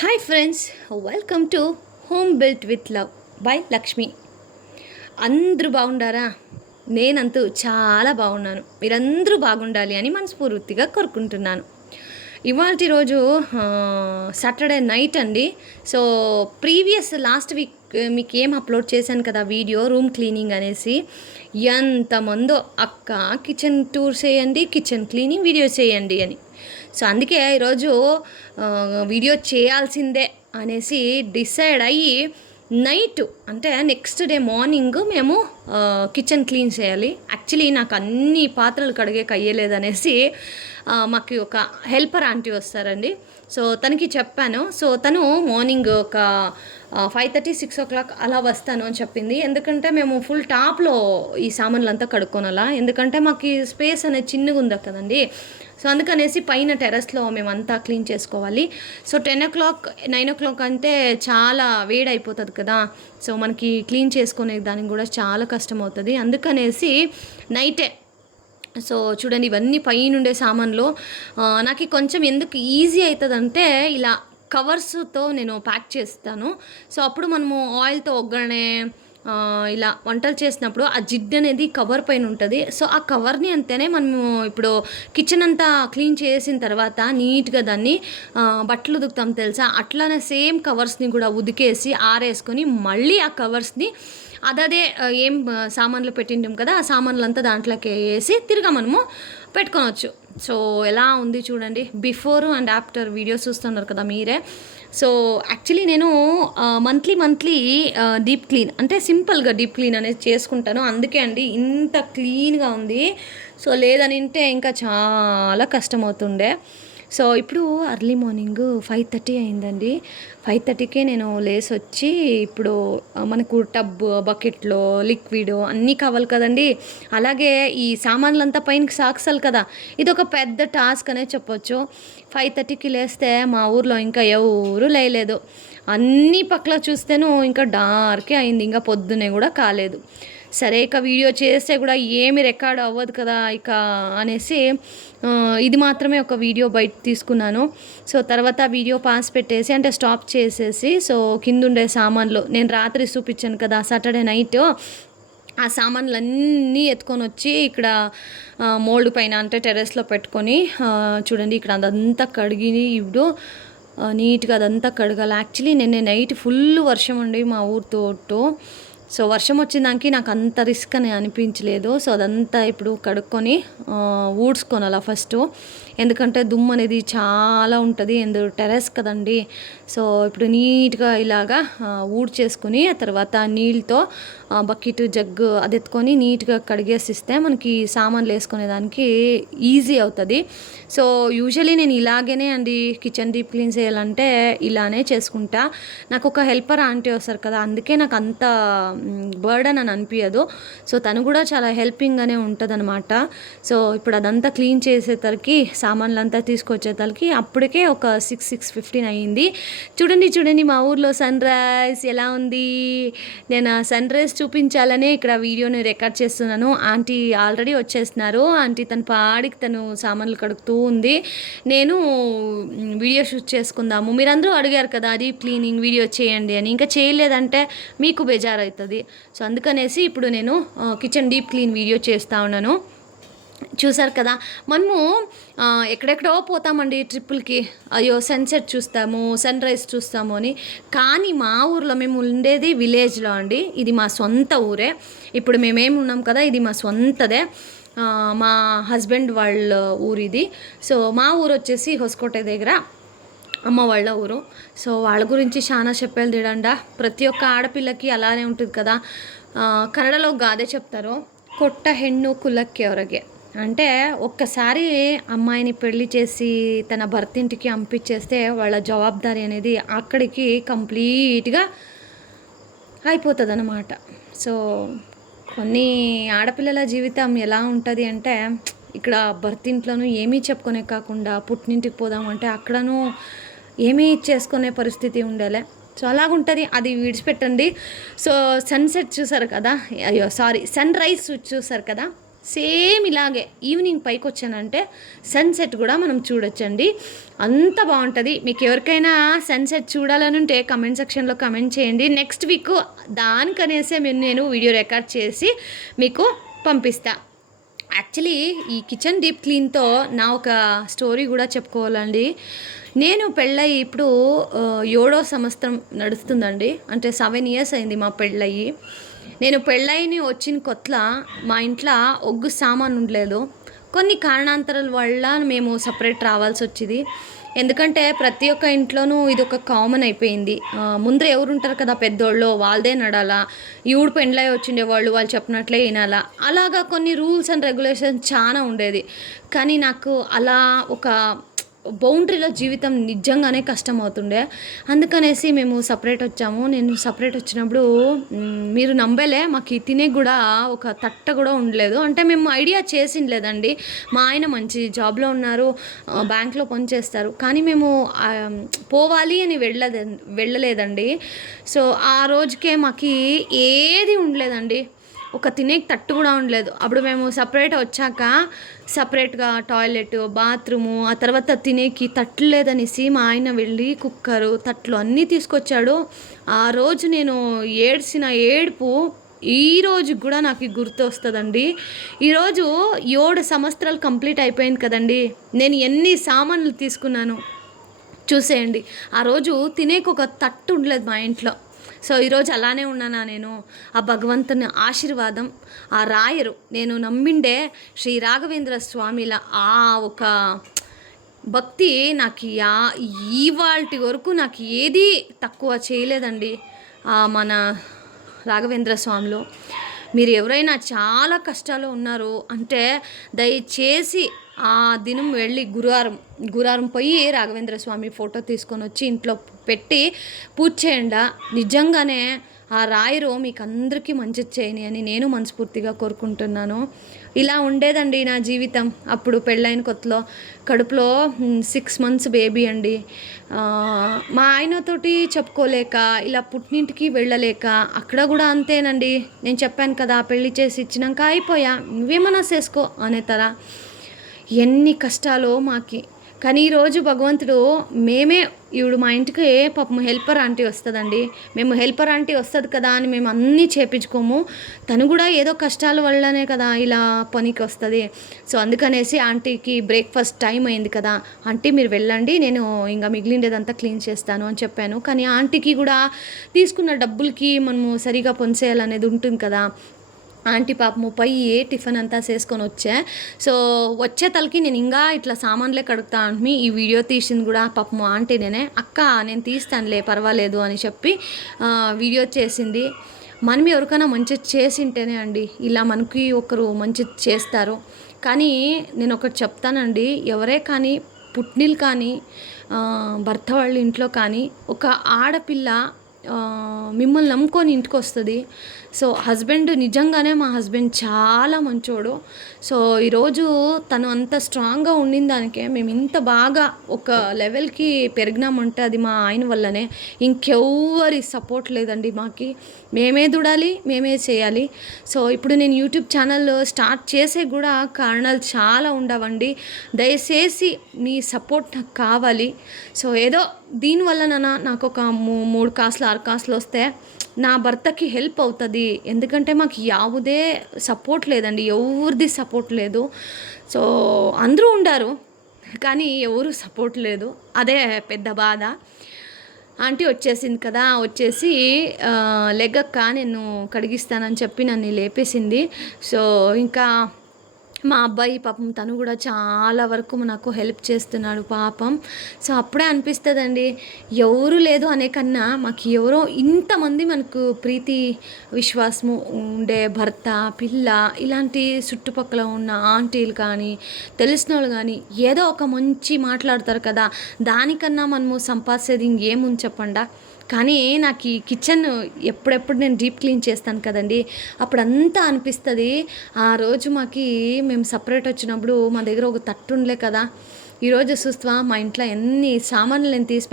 Hi friends welcome to home built with love by Lakshmi. అందరూ బాగుండారా? నేనంతూ చాలా బాగున్నాను. మీరందరూ బాగుండాలి అని మనస్ఫూర్తిగా కోరుకుంటున్నాను. ఇవాళ రోజు సాటర్డే నైట్ అండి. సో ప్రీవియస్ లాస్ట్ వీక్ మీకు ఏం అప్లోడ్ చేశాను కదా వీడియో రూమ్ క్లీనింగ్ అనేసి. ఎంతమందో అక్క కిచెన్ టూర్ చేయండి కిచెన్ క్లీనింగ్ వీడియో చేయండి అని. సో అందుకే ఈరోజు వీడియో చేయాల్సిందే అనేసి డిసైడ్ అయ్యి నైట్ అంటే నెక్స్ట్ డే మార్నింగ్ మేము కిచెన్ క్లీన్ చేయాలి. యాక్చువల్లీ నాకు అన్ని పాత్రలు కడిగేకి అయ్యలేదనేసి మాకు ఒక హెల్పర్ ఆంటీ వస్తారండి. సో తనకి చెప్పాను. సో తను మార్నింగ్ ఒక five thirty six o'clock అలా వస్తాను అని చెప్పింది. ఎందుకంటే మేము ఫుల్ టాప్లో ఈ సామాన్లు అంతా కడుక్కోనాలా. ఎందుకంటే మాకు స్పేస్ అనేది చిన్నగా ఉంది కదండి. సో అందుకనేసి పైన టెర్రస్లో మేమంతా క్లీన్ చేసుకోవాలి. So ten o'clock nine o'clock అంటే చాలా వేడి అయిపోతుంది కదా. సో మనకి క్లీన్ చేసుకునే దానికి కూడా చాలా కష్టం అవుతుంది అందుకనేసి నైటే సో చూడండి ఇవన్నీ పైనుండే సామాన్లు. నాకు కొంచెం ఎందుకు ఈజీ అవుతుందంటే ఇలా కవర్స్తో నేను ప్యాక్ చేస్తాను. సో అప్పుడు మనము ఆయిల్తో ఒగ్గనే ఇలా వంటలు చేసినప్పుడు ఆ జిడ్డు అనేది కవర్ పైన ఉంటుంది. సో ఆ కవర్ని అంతేనే మనము ఇప్పుడు కిచెన్ అంతా క్లీన్ చేసిన తర్వాత నీట్గా దాన్ని బట్టలు ఉదుకుతాం తెలుసా? అట్లానే సేమ్ కవర్స్ని కూడా ఉదికేసి ఆరేసుకొని మళ్ళీ ఆ కవర్స్ని అదదే ఏం సామాన్లు పెట్టింటాం కదా? ఆ సామాన్లు అంతా దాంట్లోకి వేసి తిరిగా మనము. పెట్టుకోవచ్చు. సో ఎలా ఉంది చూడండి. బిఫోర్ అండ్ ఆఫ్టర్ వీడియోస్ చూస్తున్నారు కదా మీరే. సో యాక్చువల్లీ నేను మంత్లీ మంత్లీ డీప్ క్లీన్ అంటే సింపుల్గా డీప్ క్లీన్ అనేది చేసుకుంటాను. అందుకే అండి ఇంత క్లీన్గా ఉంది. సో లేదనింటే ఇంకా చాలా కష్టం అవుతుండే సో ఇప్పుడు అర్లీ మార్నింగ్ ఫైవ్ థర్టీ అయిందండి. ఫైవ్ థర్టీకే నేను లేసి వచ్చి ఇప్పుడు మనకు టబ్ బకెట్లో లిక్విడ్ అన్నీ కావాలి కదండి. అలాగే ఈ సామాన్లంతా పైనకి సాక్సాలి కదా. ఇది ఒక పెద్ద టాస్క్ అనే చెప్పొచ్చు. ఫైవ్ థర్టీకి లేస్తే మా ఊర్లో ఇంకా ఎవరు లేలేదు అన్ని పక్కల చూస్తేను ఇంకా డార్కే అయింది. ఇంకా పొద్దునే కూడా కాలేదు. సరే ఇక వీడియో చేస్తే కూడా ఏమి రికార్డ్ అవ్వదు కదా ఇక అనేసి ఇది మాత్రమే ఒక వీడియో బయట తీసుకున్నాను. సో తర్వాత వీడియో పాస్ పెట్టేసి అంటే స్టాప్ చేసేసి సో కింద ఉండే సామాన్లు నేను రాత్రి చూపించాను కదా సాటర్డే నైట్ ఆ సామాన్లన్నీ ఎత్తుకొని వచ్చి ఇక్కడ మోల్డ్ పైన అంటే టెర్రస్లో పెట్టుకొని చూడండి ఇక్కడ అదంతా కడిగి ఇప్పుడు నీట్గా అదంతా కడగాలి. యాక్చువల్లీ నిన్న నైట్ ఫుల్ వర్షం అండి మా ఊరితో తోటు. సో వర్షం వచ్చినాక నాకు అంత రిస్క్ అని అనిపించలేదు. సో అదంతా ఇప్పుడు కడుక్కొని ఆ, ఊడ్చుకోనాలా ఫస్ట్. ఎందుకంటే దుమ్ము అనేది చాలా ఉంటుంది. ఎందు టెరెస్ కదండి. సో ఇప్పుడు నీట్గా ఇలాగా ఊడ్ ఊడ్చేసుకుని ఆ తర్వాత నీళ్ళతో బకెట్ జగ్గు అది ఎత్తుకొని నీట్గా కడిగేసిస్తే మనకి సామాన్లు వేసుకునే దానికి ఈజీ అవుతుంది. సో యూజువలీ నేను ఇలాగనే అండి కిచెన్ డీప్ క్లీన్ చేయాలంటే ఇలానే చేసుకుంటా. నాకు ఒక హెల్పర్ ఆంటీ వస్తారు కదా అందుకే నాకు అంత బర్డన్ అని అనిపించదు సో తను కూడా చాలా హెల్పింగ్గానే ఉంటుందనమాట సో ఇప్పుడు అదంతా క్లీన్ చేసేసరికి సామాన్లు అంతా తీసుకొచ్చేసరికి అప్పటికే ఒక సిక్స్ సిక్స్ ఫిఫ్టీన్ అయ్యింది. చూడండి చూడండి మా ఊర్లో సన్ రైజ్ ఎలా ఉంది. నేను ఆ సన్ రైజ్ చూపించాలనే ఇక్కడ వీడియోని రికార్డ్ చేస్తున్నాను. ఆంటీ ఆల్రెడీ వచ్చేస్తున్నారు. ఆంటీ తన పాడికి తను సామాన్లు కడుగుతూ ఉంది. నేను వీడియో షూట్ చేసుకుందాము. మీరందరూ అడిగారు కదా డీప్ క్లీనింగ్ వీడియో చేయండి అని. ఇంకా చేయలేదంటే మీకు బేజారు అవుతుంది సో అందుకనేసి ఇప్పుడు నేను కిచెన్ డీప్ క్లీన్ వీడియో చేస్తూ ఉన్నాను. చూసారు కదా. మనము ఎక్కడెక్కడో పోతామండి ట్రిప్పులకి. అయ్యో సన్సెట్ చూస్తాము సన్ రైజ్ చూస్తాము అని. కానీ మా ఊర్లో మేము ఉండేది విలేజ్లో అండి. ఇది మా సొంత ఊరే. ఇప్పుడు మేమేమి ఉన్నాం కదా ఇది మా సొంతదే. మా హస్బెండ్ వాళ్ళ ఊరు ఇది. సో మా ఊరు వచ్చేసి హొసకోట దగ్గర. అమ్మ వాళ్ళ ఊరు. సో వాళ్ళ గురించి చాలా చెప్పాలి తీడండా ప్రతి ఒక్క ఆడపిల్లకి అలానే ఉంటుంది కదా. కన్నడలో గాదే చెప్తారు. కొట్ట హెన్ను కులక్కి ఎవరగే. అంటే ఒక్కసారి అమ్మాయిని పెళ్ళి చేసి తన భర్త ఇంటికి పంపించేస్తే వాళ్ళ జవాబుదారీ అనేది అక్కడికి కంప్లీట్గా అయిపోతుంది అనమాట సో కొన్ని ఆడపిల్లల జీవితం ఎలా ఉంటుంది అంటే ఇక్కడ భర్తింట్లోనూ ఏమీ చెప్పుకునే కాకుండా పుట్టినింటికి పోదామంటే అక్కడను ఏమీ చేసుకునే పరిస్థితి ఉండాలి. సో అలాగుంటుంది. అది విడిచిపెట్టండి. సో సన్సెట్ చూసారు కదా? అయ్యో సారీ సన్ రైజ్ చూసారు కదా? సేమ్ ఇలాగే ఈవినింగ్ పైకి వచ్చానంటే సన్సెట్ కూడా మనం చూడొచ్చండి. అంత బాగుంటుంది మీకు ఎవరికైనా సన్సెట్ చూడాలని ఉంటే కమెంట్ సెక్షన్లో కమెంట్ చేయండి. నెక్స్ట్ వీక్ దానికనేసే మేము నేను వీడియో రికార్డ్ చేసి మీకు పంపిస్తా. యాక్చువల్లీ ఈ కిచెన్ డీప్ క్లీన్తో నా ఒక స్టోరీ కూడా చెప్పుకోవాలండి. నేను పెళ్ళయి ఇప్పుడు ఏడో సంవత్సరం నడుస్తుందండి. అంటే సెవెన్ ఇయర్స్ అయింది మా పెళ్ళయి. నేను పెళ్ళయిని వచ్చిన కొత్త మా ఇంట్లో ఒగ్గు సామాన్ ఉండలేదు. కొన్ని కారణాంతరాల వల్ల మేము సపరేట్ రావాల్సి వచ్చింది. ఎందుకంటే ప్రతి ఒక్క ఇంట్లోనూ ఇది ఒక కామన్ అయిపోయింది ముందర ఎవరుంటారు కదా పెద్దోళ్ళు వాళ్ళదే నడాలా. ఈవిడ పెండ్లై వచ్చిండే వాళ్ళు వాళ్ళు చెప్పినట్లే వినాలా. అలాగా కొన్ని రూల్స్ అండ్ రెగ్యులేషన్స్ చాలా ఉండేది. కానీ నాకు అలా ఒక బౌండరీలో జీవితం నిజంగానే కష్టం అవుతుండే అందుకనేసి మేము సపరేట్ వచ్చాము. నేను సపరేట్ వచ్చినప్పుడు మీరు నమ్మలే మాకు తినే కూడా ఒక తట్ట కూడా ఉండలేదు. అంటే మేము ఐడియా చేసింది లేదండి మా ఆయన మంచి జాబ్లో ఉన్నారు బ్యాంక్లో పనిచేస్తారు కానీ మేము పోవాలి అని వెళ్ళలేదు వెళ్ళలేదండి. సో ఆ రోజుకే మాకు ఏది ఉండలేదండి. ఒక తినే తట్టు కూడా ఉండలేదు. అప్పుడు మేము సపరేట్ వచ్చాక సపరేట్గా టాయిలెట్ బాత్రూము ఆ తర్వాత తినేకి తట్లు లేదనేసి మా ఆయన వెళ్ళి కుక్కరు తట్లు అన్నీ తీసుకొచ్చాడు. ఆ రోజు నేను ఏడ్చిన ఏడుపు ఈ రోజు కూడా నాకు గుర్తు వస్తుందండి. ఈరోజు ఏడు సంవత్సరాలు కంప్లీట్ అయిపోయింది కదండి. నేను ఎన్ని సామాన్లు తీసుకున్నాను? చూసేయండి. ఆ రోజు తినేకి ఒక తట్టు ఉండలేదు మా ఇంట్లో. సో ఈరోజు అలానే ఉన్నానా నేను? ఆ భగవంతుని ఆశీర్వాదం ఆ రాయరు. నేను నమ్మిండే శ్రీ రాఘవేంద్ర స్వామిల ఆ ఒక భక్తి నాకు యా ఇవాల్టి వరకు నాకు ఏది తక్కువ చేయలేదండి మన రాఘవేంద్ర స్వామిలో. మీరు ఎవరైనా చాలా కష్టాలు ఉన్నారు అంటే దయచేసి ఆ దినం వెళ్ళి గురువారం గురువారం పోయి రాఘవేంద్ర స్వామి ఫోటో తీసుకొని వచ్చి ఇంట్లో పెట్టి పూజ చేయండి. నిజంగానే ఆ రాయరు మీకు అందరికీ మంచిది చేయని అని నేను మనస్ఫూర్తిగా కోరుకుంటున్నాను. ఇలా ఉండేదండి నా జీవితం. అప్పుడు పెళ్ళైన కొత్తలో కడుపులో సిక్స్ మంత్స్ బేబీ అండి. మా ఆయనతోటి చెప్పుకోలేక ఇలా పుట్టింటికి వెళ్ళలేక అక్కడ కూడా అంతేనండి. నేను చెప్పాను కదా పెళ్ళి చేసి ఇచ్చినాక అయిపోయా. నువ్వేమన్నా చేసుకో అనే తర. ఎన్ని కష్టాలో మాకి. కానీ ఈరోజు భగవంతుడు మేమే ఇవిడు మా ఇంటికి పాపం హెల్పర్ ఆంటీ వస్తుందండి. మేము హెల్పర్ ఆంటీ వస్తుంది కదా అని మేము అన్నీ చేపించుకోము. తను కూడా ఏదో కష్టాల వల్లనే కదా ఇలా పనికి వస్తుంది. సో అందుకనేసి ఆంటీకి బ్రేక్ఫాస్ట్ టైం అయింది కదా. ఆంటీ మీరు వెళ్ళండి నేను ఇంకా మిగిలిండేదంతా క్లీన్ చేస్తాను అని చెప్పాను. కానీ ఆంటీకి కూడా తీసుకున్న డబ్బులకి మనము సరిగా పొంచేయాలనేది ఉంటుంది కదా. ఆంటీ పాపము పోయి టిఫిన్ అంతా చేసుకొని వచ్చా. సో వచ్చే తలకి నేను ఇంకా ఇట్లా సామాన్లే కడుగుతా అంటే ఈ వీడియో తీసింది కూడా పాపము ఆంటీ నేనే. అక్క నేను తీస్తానులే పర్వాలేదు అని చెప్పి వీడియో చేసింది. మనం ఎవరికైనా మంచి చేసింటేనే అండి ఇలా మనకి ఒకరు మంచి చేస్తారు. కానీ నేను ఒకటి చెప్తానండి ఎవరే కానీ పుట్టినీళ్ళు కానీ భర్త వాళ్ళ ఇంట్లో కానీ ఒక ఆడపిల్ల మిమ్మల్ని నమ్ముకొని ఇంటికి వస్తుంది సో హస్బెండ్ నిజంగానే మా హస్బెండ్ చాలా మంచోడు. సో ఈరోజు తను అంత స్ట్రాంగ్గా ఉండిన దానికే మేము ఇంత బాగా ఒక లెవెల్కి పెరిగినామంటే అది మా ఆయన వల్లనే ఇంకెవ్వరి సపోర్ట్ లేదండి మాకి. మేమే దుడాలి మేమే చేయాలి. సో ఇప్పుడు నేను యూట్యూబ్ ఛానల్ స్టార్ట్ చేసే కూడా కారణాలు చాలా ఉండవండి. దయచేసి మీ సపోర్ట్ నాకు కావాలి. సో ఏదో దీనివల్ల నాకు ఒక మూ- మూడు కాసులు ఆరు వస్తే నా భర్తకి హెల్ప్ అవుతుంది. ఎందుకంటే మాకు యావుదే సపోర్ట్ లేదండి. ఎవరిది సపోర్ట్ లేదు. సో అందరూ ఉండారు. కానీ ఎవరు సపోర్ట్ లేదు. అదే పెద్ద బాధ. ఆంటీ వచ్చేసింది కదా. వచ్చేసి లెగ్గక్క నేను కడిగిస్తానని చెప్పి నన్ను లేపేసింది. సో ఇంకా మా అబ్బాయి పాపం తను కూడా చాలా వరకు నాకు హెల్ప్ చేస్తున్నాడు పాపం. సో అప్పుడే అనిపిస్తుందండి ఎవరు లేదు అనే కన్నా మాకు ఎవరో ఇంతమంది మనకు ప్రీతి విశ్వాసము ఉండే భర్త పిల్ల ఇలాంటి చుట్టుపక్కల ఉన్న ఆంటీలు కానీ తెలిసిన వాళ్ళు కానీ ఏదో ఒక మంచి మాట్లాడతారు కదా దానికన్నా మనము సంపాదించేది ఇంకేముంది చెప్పండా? కానీ నాకు ఈ కిచెన్ ఎప్పుడెప్పుడు నేను డీప్ క్లీన్ చేస్తాను కదండి. అప్పుడంతా అనిపిస్తుంది. ఆ రోజు మాకి మేము సపరేట్ వచ్చినప్పుడు మా దగ్గర ఒక తట్టు ఉండలే కదా. ఈరోజు చూస్తావా మా ఇంట్లో ఎన్ని సామాన్లు నేను తీసి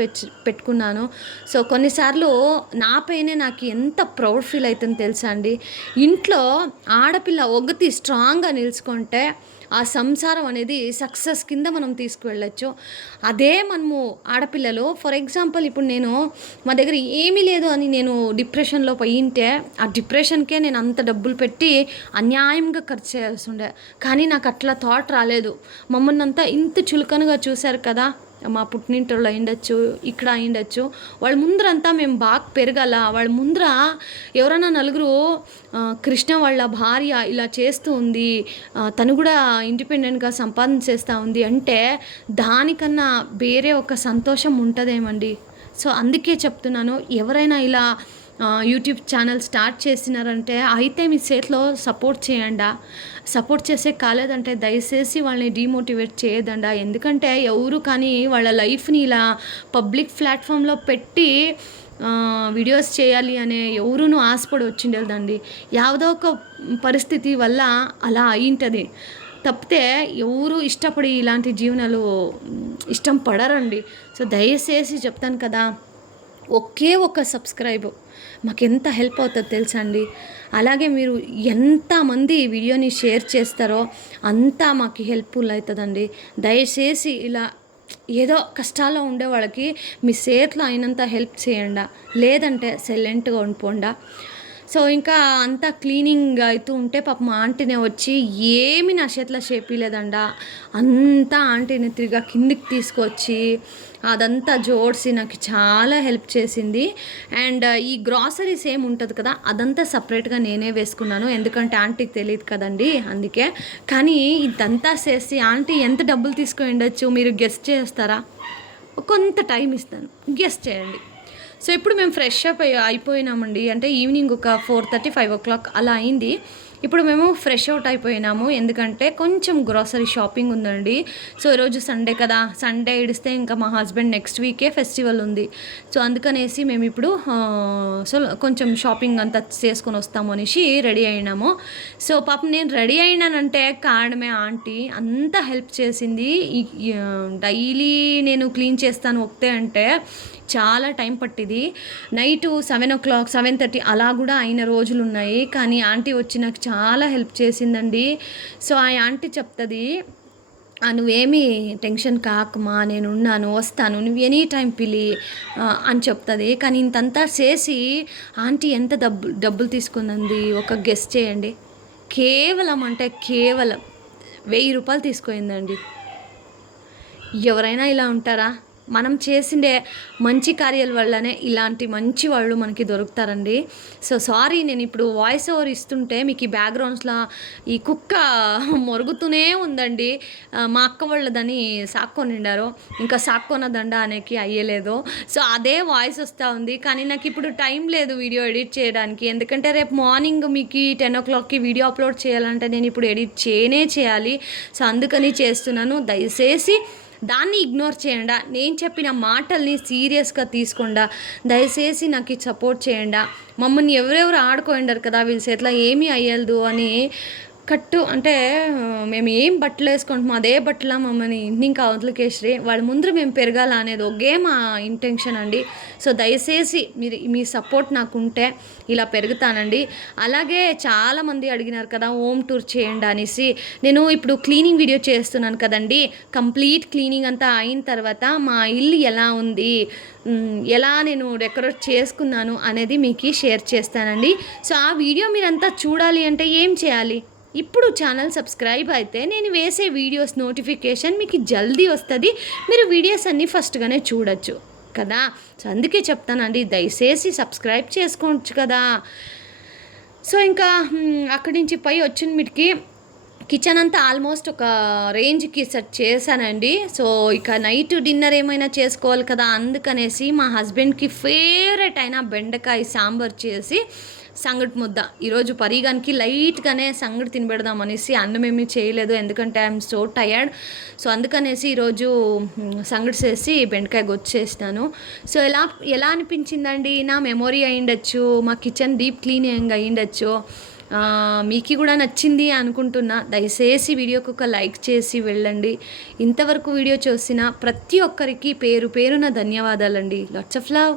పెట్టుకున్నాను. సో కొన్నిసార్లు నాపైనే నాకు ఎంత ప్రౌడ్ ఫీల్ అవుతుందో తెలుసా అండి. ఇంట్లో ఆడపిల్ల ఒగ్గతి స్ట్రాంగ్గా నిలుచుకుంటే ఆ సంసారం అనేది సక్సెస్ కింద మనం తీసుకువెళ్ళచ్చు. అదే మనము ఆడపిల్లలు ఫర్ ఎగ్జాంపుల్ ఇప్పుడు నేను మా దగ్గర ఏమీ లేదు అని నేను డిప్రెషన్లో పోయింటే ఆ డిప్రెషన్కే నేను అంత డబ్బులు పెట్టి అన్యాయంగా ఖర్చు చేయాల్సి ఉండే. కానీ నాకు అట్లా థాట్ రాలేదు. మమ్మల్ని అంతా ఇంత చులకనగా చూశారు కదా? మా పుట్టినింటోళ్ళు అయిండొచ్చు ఇక్కడ అయిండొచ్చు. వాళ్ళ ముందరంతా మేము బాగా పెరగాల. వాళ్ళ ముందర ఎవరైనా నలుగురు కృష్ణ వాళ్ళ భార్య ఇలా చేస్తూ ఉంది. తను కూడా ఇండిపెండెంట్గా సంపాదన చేస్తూ ఉంది అంటే దానికన్నా వేరే ఒక సంతోషం ఉంటుందేమండి. సో అందుకే చెప్తున్నాను ఎవరైనా ఇలా యూట్యూబ్ ఛానల్ స్టార్ట్ చేసినారంటే అయితే మీ చేతిలో సపోర్ట్ చేయండా సపోర్ట్ చేసే కాలేదంటే దయచేసి వాళ్ళని డిమోటివేట్ చేయదండా ఎందుకంటే ఎవరు కానీ వాళ్ళ లైఫ్ని ఇలా పబ్లిక్ ప్లాట్ఫామ్లో పెట్టి ఆ, వీడియోస్ చేయాలి అనే ఎవరునూ ఆశపడి వచ్చిండేదండి ಯಾವುದೋ ఒక పరిస్థితి వల్ల అలా అయింటుంది తప్పితే ఎవరు ఇష్టపడి ఇలాంటి జీవనాలు మ్, ఇష్టం పడరండి సో దయచేసి చెప్తాను కదా ఒకే ఒక సబ్స్క్రైబ్ మాకు ఎంత హెల్ప్ అవుతుందో తెలుసా అండి అలాగే మీరు ఎంతమంది ఈ వీడియోని షేర్ చేస్తారో అంతా మాకు హెల్ప్ఫుల్ అవుతుందండి. దయచేసి ఇలా ఏదో కష్టాల్లో ఉండే వాళ్ళకి మీ చేతిలో అయినంత హెల్ప్ చేయండి. లేదంటే సైలెంట్గా ఉండిపోండా. సో ఇంకా అంతా క్లీనింగ్ అవుతూ ఉంటే పాప మా ఆంటీనే వచ్చి ఏమి నా చేతిలో చేపిలేదండ అంతా ఆంటీని తిరిగా కిందికి తీసుకొచ్చి అదంతా జోడ్సి నాకు చాలా హెల్ప్ చేసింది. అండ్ ఈ గ్రాసరీస్ ఏమి ఉంటుంది కదా అదంతా సపరేట్గా నేనే వేసుకున్నాను. ఎందుకంటే ఆంటీకి తెలియదు కదండి అందుకే. కానీ ఇదంతా చేసి ఆంటీ ఎంత డబ్బులు తీసుకొని ఉండొచ్చు? మీరు గెస్ట్ చేస్తారా? కొంత టైం ఇస్తాను. గెస్ట్ చేయండి. సో ఇప్పుడు మేము ఫ్రెష్ అప్ అయిపోయినామండి. అంటే ఈవినింగ్ ఒక four thirty five o'clock అలా అయింది. ఇప్పుడు మేము ఫ్రెష్ అవుట్ అయిపోయినాము. ఎందుకంటే కొంచెం గ్రాసరీ షాపింగ్ ఉందండి. సో ఈరోజు సండే కదా. సండే ఇడిస్తే ఇంకా మా హస్బెండ్ నెక్స్ట్ వీకే ఫెస్టివల్ ఉంది. సో అందుకనేసి మేము ఇప్పుడు సో కొంచెం షాపింగ్ అంతా చేసుకొని వస్తాము అనేసి రెడీ అయినాము. సో పాపం నేను రెడీ అయినానంటే కారణమే ఆంటీ. అంత హెల్ప్ చేసింది. డైలీ నేను క్లీన్ చేస్తాను ఒకటే అంటే చాలా టైం పట్టింది. Night seven o'clock seven thirty అలా కూడా అయిన రోజులు ఉన్నాయి. కానీ ఆంటీ వచ్చి నాకు చాలా హెల్ప్ చేసిందండి. సో ఆ ఆంటీ చెప్తుంది "ఆ, నువ్వేమీ టెన్షన్ కాకమా నేను ఉన్నాను వస్తాను నువ్వు ఎనీ టైం పిలి అని చెప్తుంది. కానీ ఇంతంతా చేసి ఆంటీ ఎంత డబ్బు డబ్బులు తీసుకుందండి ఒక గెస్ట్ చేయండి. కేవలం అంటే కేవలం వెయ్యి రూపాయలు తీసుకుందండి ఎవరైనా ఇలా ఉంటారా? మనం చేసిండే మంచి కార్యాల వల్లనే ఇలాంటి మంచి వాళ్ళు మనకి దొరుకుతారండి. సో సారీ నేను ఇప్పుడు వాయిస్ ఓవర్ ఇస్తుంటే మీకు ఈ బ్యాక్గ్రౌండ్స్లో ఈ కుక్క మొరుగుతూనే ఉందండి. మా అక్క వాళ్ళదని సాక్కొనిండారు ఇంకా సాక్కొనదండ అనేకి అయ్యలేదు. సో అదే వాయిస్ వస్తూ ఉంది. కానీ నాకు ఇప్పుడు టైం లేదు వీడియో ఎడిట్ చేయడానికి. ఎందుకంటే రేపు మార్నింగ్ మీకు టెన్ ఓ క్లాక్కి వీడియో అప్లోడ్ చేయాలంటే నేను ఇప్పుడు ఎడిట్ చేయనే చేయాలి. సో అందుకని చేస్తున్నాను. దయచేసి దాన్ని ఇగ్నోర్ చేయండి. నేను చెప్పిన మాటల్ని సీరియస్గా తీసుకోండా. దయచేసి నాకు సపోర్ట్ చేయండి. మమ్మల్ని ఎవరెవరు ఆడుకోండారు కదా వీళ్ళ చేతిలో ఏమీ అయ్యలేదు అని కట్టు అంటే మేము ఏం బట్టలు వేసుకుంటామో అదే బట్టల మమ్మల్ని ఇంకా అవతలకేశ్రీ వాళ్ళ ముందర మేము పెరగాల అనేది ఒకే మా ఇంటెన్షన్ అండి. సో దయచేసి మీరు మీ సపోర్ట్ నాకు ఉంటే ఇలా పెరుగుతానండి. అలాగే చాలామంది అడిగినారు కదా హోమ్ టూర్ చేయండి అనేసి. నేను ఇప్పుడు క్లీనింగ్ వీడియో చేస్తున్నాను కదండి. కంప్లీట్ క్లీనింగ్ అంతా అయిన తర్వాత మా ఇల్లు ఎలా ఉంది ఎలా నేను డెకరేట్ చేసుకున్నాను అనేది మీకు షేర్ చేస్తానండి. సో ఆ వీడియో మీరంతా చూడాలి అంటే ఏం చేయాలి? ఇప్పుడు ఛానల్ సబ్స్క్రైబ్ అయితే నేను వేసే వీడియోస్ నోటిఫికేషన్ మీకు జల్దీ వస్తుంది. మీరు వీడియోస్ అన్నీ ఫస్ట్గానే చూడొచ్చు. కదా? సో అందుకే చెప్తానండి దయచేసి సబ్స్క్రైబ్ చేసుకోవచ్చు కదా? సో ఇంకా అక్కడి నుంచి పై వచ్చిన మీటికి కిచెన్ అంతా ఆల్మోస్ట్ ఒక రేంజ్కి సెట్ చేశానండి. సో ఇక నైట్ డిన్నర్ ఏమైనా చేసుకోవాలి కదా అందుకనేసి మా హస్బెండ్కి ఫేవరెట్ అయిన బెండకాయ సాంబార్ చేసి సంగటి ముద్ద. ఈరోజు పరిగానికి లైట్గానే సంగటి తినబెడదాం అనేసి అన్నం ఏమీ చేయలేదు. ఎందుకంటే ఐఎమ్ సో టయర్డ్ సో అందుకనేసి ఈరోజు సంగటి చేసి బెండకాయ గొచ్చేసినాను. సో ఎలా ఎలా అనిపించిందండి? నా మెమొరీ అయ్యిండొచ్చు మా కిచెన్ డీప్ క్లీనింగ్ అయిండొచ్చు మీకు కూడా నచ్చింది అనుకుంటున్నా. దయచేసి వీడియోకి ఒక లైక్ చేసి వెళ్ళండి. ఇంతవరకు వీడియో చూసిన ప్రతి ఒక్కరికి పేరు పేరున ధన్యవాదాలండి. Lots of love